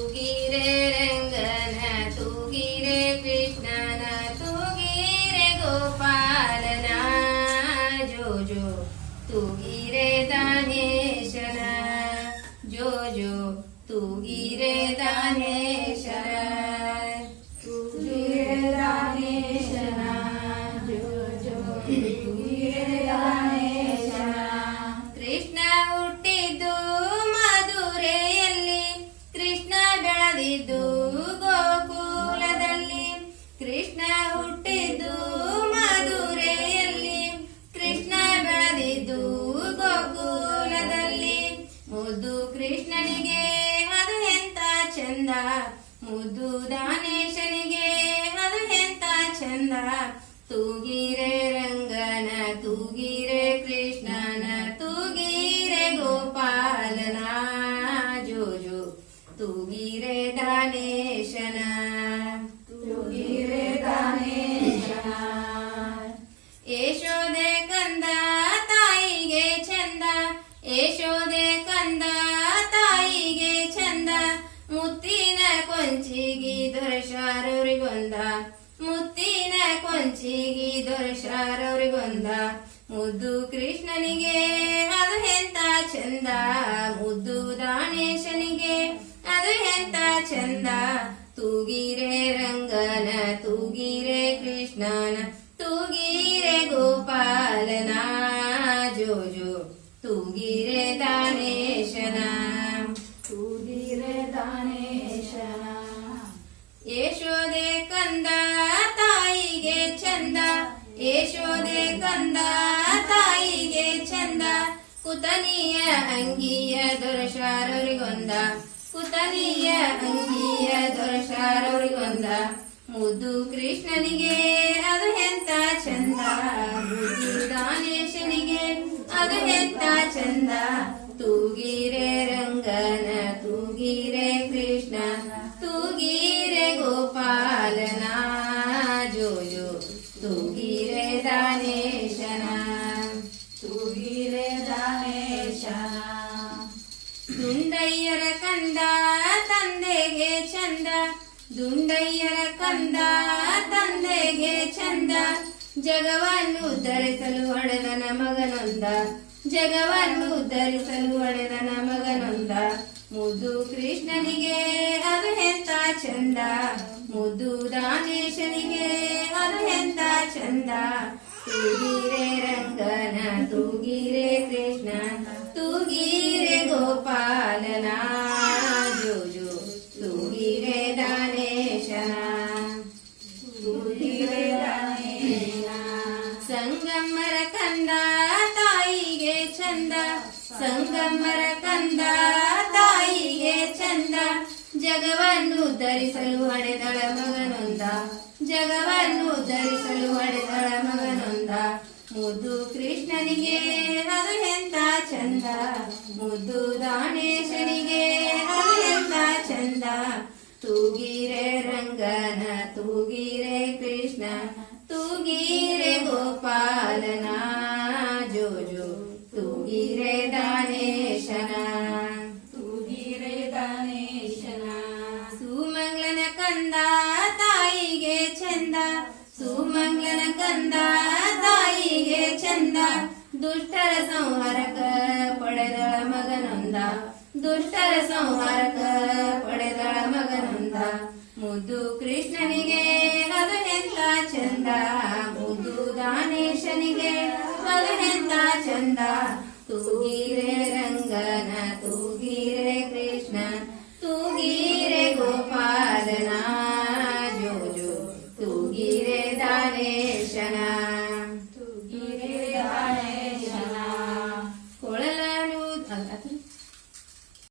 ತೂಗಿರೆ ರಂಗನ ತೂಗಿರೆ ಕೃಷ್ಣನ ತೂಗಿರೆ ಗೋಪಾಲನ ಜೋ ಜೋ ತೂಗಿರೆ ದಾನೇಶನ ಜೋ ಜೋ ತೂಗಿರೆ ದಾನೇಶನ ತೂಗಿರೆ ದಾನೇಶನ ಜೋ ಜೋ ತೂಗಿರೆ ದಾನೇಶನ ಕೃಷ್ಣ ಹುಟ್ಟಿದ್ದು ಮಧುರೆಯಲ್ಲಿ ಕೃಷ್ಣ ಬೆಳೆದಿದ್ದು ಗೋಕುಲದಲ್ಲಿ ಕೃಷ್ಣ ಹುಟ್ಟಿದ್ದು ಮಧುರೆಯಲ್ಲಿ ಕೃಷ್ಣ ಬೆಳೆದಿದ್ದು ಗೋಕುಲದಲ್ಲಿ ಮುದ್ದು ಕೃಷ್ಣನಿಗೆ ಅದು ಎಂತ ಚಂದ ಮುದ್ದು ದಾನೇಶನಿಗೆ ಅದು ಎಂತ ಚಂದ ತೂಗಿರೆ ರಂಗನ ತೂಗಿರೆ ಕೃಷ್ಣನ ತೂಗಿರೆ ಗೋಪಾಲನ ಜೋ ಜೋ ತೂಗಿರೆ ದಾನೇಶನ ತೂಗಿರೆ ದಾನೇಶನ ಯಶೋದೆ ಕಂದ ತಾಯಿಗೆ ಚಂದ ಯಶೋದೆ ಕಂದ ತಾಯಿಗೆ ಚಂದ ಮುತ್ತಿನ ಕೊಂಚಿಗಿ ದೊರಶಾರವ್ರಿಗೊಂದ ಮುತ್ತಿನ ಕೊಂಚಿಗಿ ದೊರಶಾರವ್ರಿಗೊಂದ ಮುದ್ದು ಕೃಷ್ಣನಿಗೆ ಅದು ಎಂತ ಚಂದ ಮುದ್ದು ದಾನೇಶನಿಗೆ ಅದು ಎಂತ ಚಂದ ತೂಗಿರೆ ರಂಗನ ತೂಗಿರೆ ಕೃಷ್ಣನ ತೂಗಿರೆ ಗೋಪಾಲನ ಜೋ ಜೋ ತೂಗಿರೆ ದಾನೇಶನ ತೂಗಿರೆ ದಾನೇಶನ ಯಶೋದೆ ಕಂದ ತಾಯಿಗೆ ಚಂದ ಯಶೋದೆ ಕಂದ ತಾಯಿಗೆ ಚಂದ ಕುತನಿಯ ಅಂಗಿಯ ದೊರಶಾರವ್ರಿಗೊಂದ ಕುತನಿಯ ಅಂಗಿಯ ದೊರಶಾರವ್ರಿಗೊಂದ ಮುದ್ದು ಕೃಷ್ಣನಿಗೆ ಅದು ಎಂತ ಚಂದ ಮುದ್ದು ದಾನೇಶನಿಗೆ ಅದು ಎಂತ ಚಂದ ತೂಗಿರೆ ರಂಗನ ತೂಗಿರೆ ಕೃಷ್ಣ ತೂಗಿರೆ ಗೋಪಾಲನ ಜೋ ಜೋ ತೂಗಿರೆ ದಾನೇಶನ ತೂಗಿರೆ ದಾನೇಶನ ದುಂಡಯ್ಯರ ಕಂದ ತಂದೆಗೆ ಚಂದ ದುಂಡಯ್ಯರ ಕಂದ ತಂದೆಗೆ ಚಂದ ಜಗವನ್ನು ಧರಿಸಲು ಹೊಡೆದನ ಮಗನೊಂದ ಜಗವನ್ನು ಧರಿಸಲು ಹೊಡೆದನ ಮಗನೊಂದ ಮುದ್ದು ಕೃಷ್ಣನಿಗೆ ಅದು ಎಂತ ಚಂದ ಮುದ್ದು ದಾನೇಶನಿಗೆ ಅದು ಎಂತ ಚಂದ ತೂಗಿರೆ ರಂಗನ ತೂಗಿರೆ ಕೃಷ್ಣ ತೂಗಿರೆ ಗೋಪಾಲನ ಜೋ ಜೋ ತೂಗಿರೆ ದಾನೇಶನ ತೂಗಿರೆ ದಾನೇಶನ ಸಂಗಮ್ಮರ ಕಂದ ತಾಯಿಗೆ ಚಂದ ಸಂಗಮ್ಮರ ಕಂದ ತಾಯಿಗೆ ಚಂದ ಜಗವನ್ನು ಧರಿಸಲು ಹೊಡೆದಳ ಮಗನೊಂದ ಜಗವನ್ನು ಧರಿಸಲು ಹೊಡೆದಳ ಮಗನೊಂದ ಮುದ್ದು ಕೃಷ್ಣನಿಗೆ ಅದು ಎಂತ ಚಂದ ಮುದ್ದು ದಾನೇಶನಿಗೆ ಅದು ಎಂತ ಚಂದ ತೂಗಿರೆ ರಂಗನ ತೂಗಿರೆ ಕೃಷ್ಣ ತೂಗಿರೆ ಗೋಪಾಲನ ಜೋ ಜೋ ತೂಗಿರೆ ದಾನೇಶನ ತೂಗಿರೆ ದಾನೇಶನ ಸುಮಂಗ್ಲನ ಕಂದ ತಾಯಿಗೆ ಚಂದ ಸುಮಂಗ್ಲನ ಕಂದ ತಾಯಿಗೆ ಚಂದ ದುಷ್ಟರ ಸಂಹಾರಕ ಪಡೆದಳ ಮಗನೊಂದ ದುಷ್ಟರ ಸಂಹಾರಕ ಪಡೆದಳ ಮಗನೊಂದ ಮುದ್ದು ಕೃಷ್ಣನಿಗೆ ಅದು ಎಂತ ಚಂದ ಮುದ್ದು ದಾನೇಶನಿಗೆ ಅದು ಎಂತ ಚಂದ ತೂಗಿರೆ